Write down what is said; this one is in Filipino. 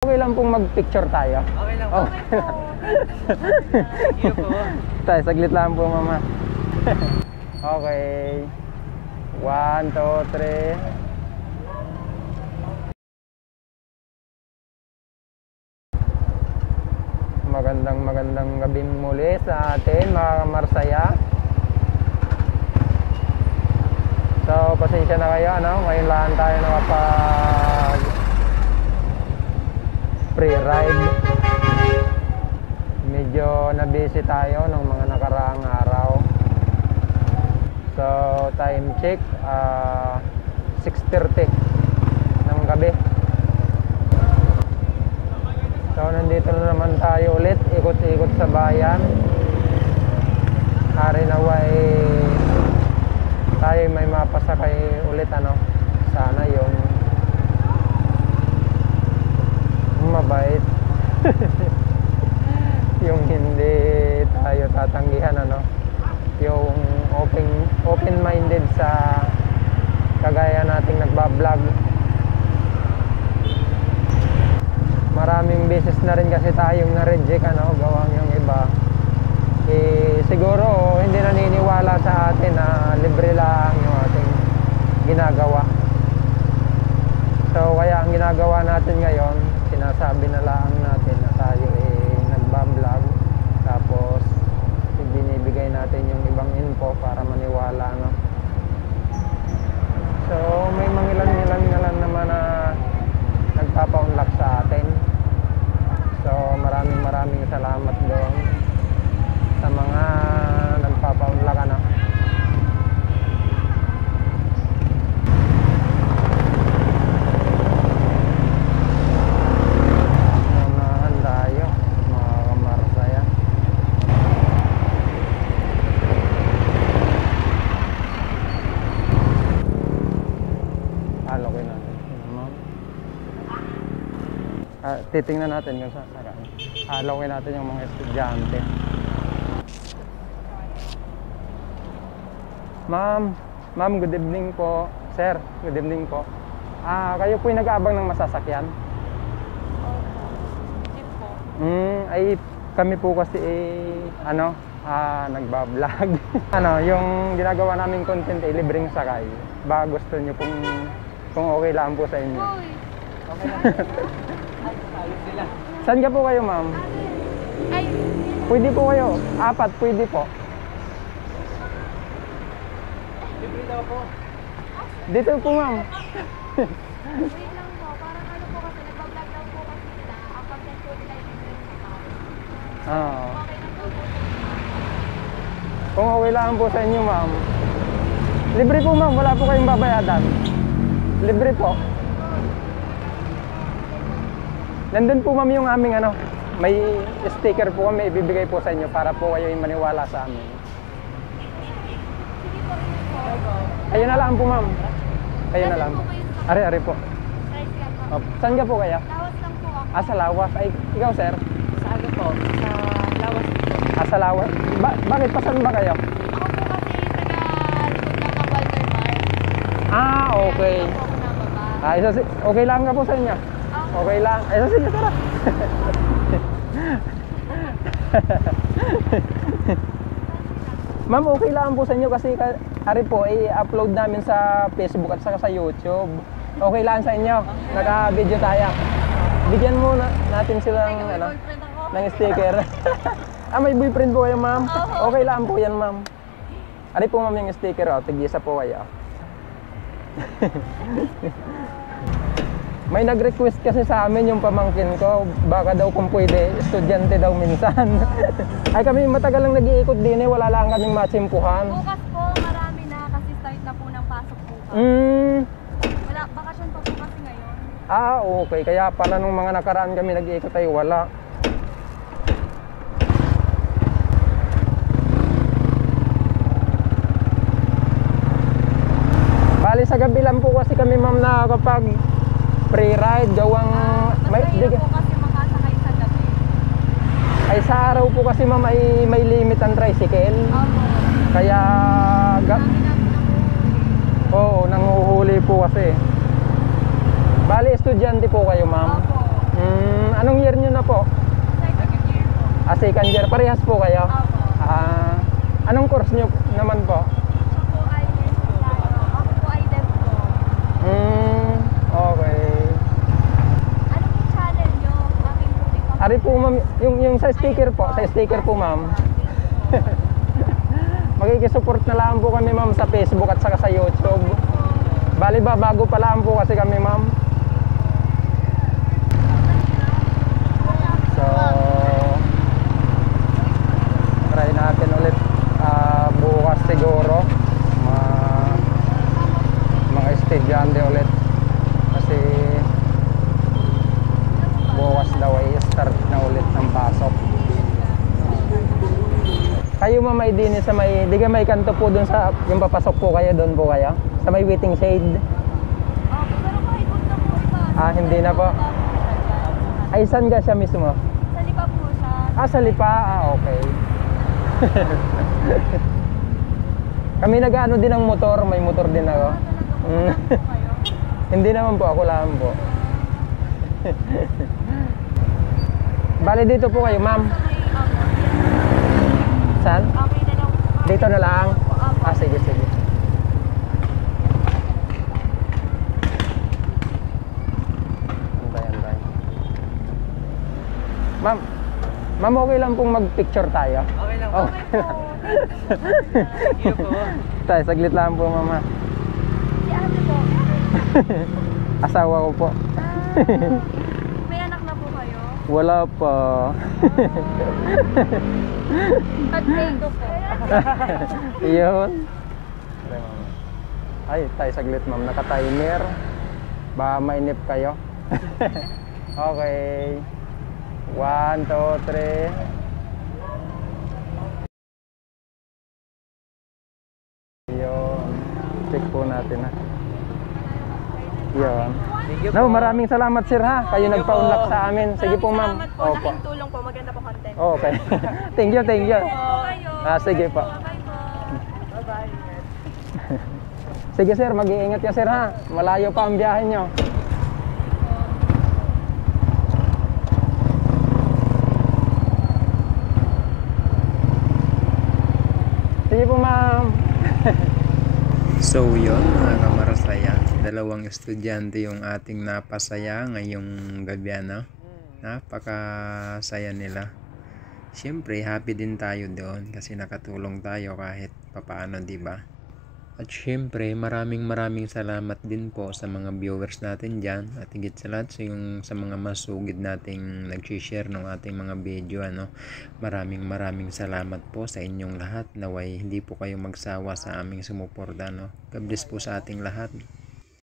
Okay lang pong mag-picture tayo. Okay lang po. Thank you po. Tayo, saglit lang po, mama. Okay. 1, 2, 3. Magandang gabi muli sa atin, mga kamarsaya. So, pasensya na kayo, ano? Ngayon lang tayo nakapag pre-ride. Medyo na-busy tayo nung mga nakaraang araw. So, time check 6:30 ng gabi. So, nandito na naman tayo ulit, ikot-ikot sa bayan. Hari naway tayo may mapasakay ulit, ano. Sana yung mabait. Yung hindi tayo tatanggihan, ano. Yung open-minded sa kagaya nating nagbablog. Maraming beses na rin kasi tayong na-reject, ano, gawang yung iba. Siguro hindi naniniwala sa atin na libre lang yung ating ginagawa. So kaya ang ginagawa natin ngayon, sinasabi na lang natin na tayo nagbablog, tapos binibigay natin yung ibang info para maniwala, no. So may mangilan-ilan na lang naman na nagpapaunlak sa atin. So maraming salamat doon sa mga nagpapaunlak, ano. Unahan tayo, mga kamarsaya. Halokin natin, ma'am. Titingnan natin kung saan. Halokin natin yung mga estudyante. Ma'am, good evening po. Sir, good evening po. Kayo po yung nag-aabang ng masasakyan? Ay, kami po kasi nagbablog. Yung ginagawa naming content ay libreng sakay. Baka gusto nyo kung okay lang po sa inyo. Okay lang. Sila. Saan ka po kayo, ma'am? Ay, Pwede po kayo. 4, pwede po. Libre daw po. Dito po, ma'am. wait lang po. Parang ano po kasi, nagbablog daw po kasi sila. Ang content po nila yung libreng sakay. Oo. Okay lang po po. Kung okay lang po sa inyo, ma'am. Libre po, ma'am. Wala po kayong babayadan. Libre po. Nandun po, ma'am, yung aming may sticker po kami ibibigay po sa inyo para po kayo yung maniwala sa amin. Kayo na lang po, ma'am. Kayo na lang. Ari po. Price lang po. Saan ka po kaya? Lawas lang po ako. Sa Lawas. Ay, ikaw, sir? Sa ano po? Sa Lawas po. Sa Lawas. Bakit? Pasan ba kayo? Ako po kasi taga-likod lang ng Walter Mart. Okay. Kaya po ako nababa. Okay lang ka po sa inyo? Okay lang. Sige, tara. Ma'am, okay lang po sa inyo kasi ari po, i-upload namin sa Facebook at saka sa YouTube. Okay lang sa inyo? Naka-video tayo. Bigyan muna natin sila ng, Boyfriend ako. ng sticker. May boyfriend po kayo, ma'am? Okay lang po yan, ma'am. Ari po, ma'am, yung sticker. Tig-isa po kayo. May nag-request kasi sa amin yung pamangkin ko, baka daw kung pwede, estudyante daw minsan. Ay kami matagal lang nag-iikot din, wala lang kaming matsimpuhan. Bukas po, marami na kasi start na po ng pasok bukas. Wala, bakasyon pa po kasi ngayon. Okay. Kaya pala nung mga nakaraan kami nag-iikot ay wala. Bali sa gabi lang po kasi kami, ma'am, na kapag pre-ride, gawang... Mas mahirap po kasi makasakay sa gabi. Ay sa araw po kasi, ma'am, ay may limit ang tricycle. Opo. Kaya... Dami namin nakuhuli. Oo, nanguhuli po kasi. Bali, estudyante po kayo, ma'am? Opo. Anong year nyo na po? Second year po. Second year. Parehas po kayo? Opo. Anong course nyo naman po? Siya po ay ako po ay dev po. Okay. Ano po channel nyo? Aking po ikaw. Ari po ma'am, yung sa sticker po, ma'am. Magkikisupport na lang po kami ma'am sa Facebook at saka sa YouTube. Bali ba, bago pa lang po kasi kami ma'am. So, try natin ulit bukas siguro. Mga estudyante ulit. Kasi bukas daw ay start na ulit ng pasok. Kayo ma'am ay din sa may, di ka may kanto po dun sa, yung papasok po kayo, doon po kayo? Sa may waiting shade? Opo, pero kahit huwag na po iba. Hindi na po. Ay, saan ka siya mismo? Sa lipa po siya. Sa Lipa? Okay. Kami nag-ano din ng motor, may motor din ako. Talaga po kayo. Hindi naman po, ako lang po. Bali dito po kayo, ma'am. Saan? Okay na lang po. Dito na lang? Opo. Sige, sige. Antay. Ma'am, okay lang pong mag-picture tayo? Okay lang po. Okay. Thank you po. Tayo, saglit lang po, mama. Si ate po. Asawa ko po. May anak na po kayo? Wala pa. At ko po. Iyon. Ay, tayo saglit ma'am. Naka-timer. Baka mainip kayo. Okay. 1, 2, 3. Iyon. Check po natin ha. Iyon. Thank you po. No, maraming salamat sir ha. Kayo Thank you nagpa-unlock po. sa amin. Sige po ma'am. Salamat po. Opo. Laking tulong po. Maganda po content. Okay. Thank you. Thank you po kayo. Sige po. Bye po. Bye-bye. Sige sir, mag-iingat ka sir ha. Malayo pa ang biyahe nyo. Sige po ma'am. So yun mga kamarasaya, dalawang estudyante yung ating napasaya ngayong gabi ano. Napakasaya nila. Siyempre happy din tayo doon kasi nakatulong tayo kahit papaano, di ba? At syempre maraming salamat din po sa mga viewers natin dyan at higit sa lahat sa mga masugid nating nag-share ng ating mga video ano. Maraming salamat po sa inyong lahat. Naway hindi po kayo magsawa sa aming sumuporta no. God bless po sa ating lahat.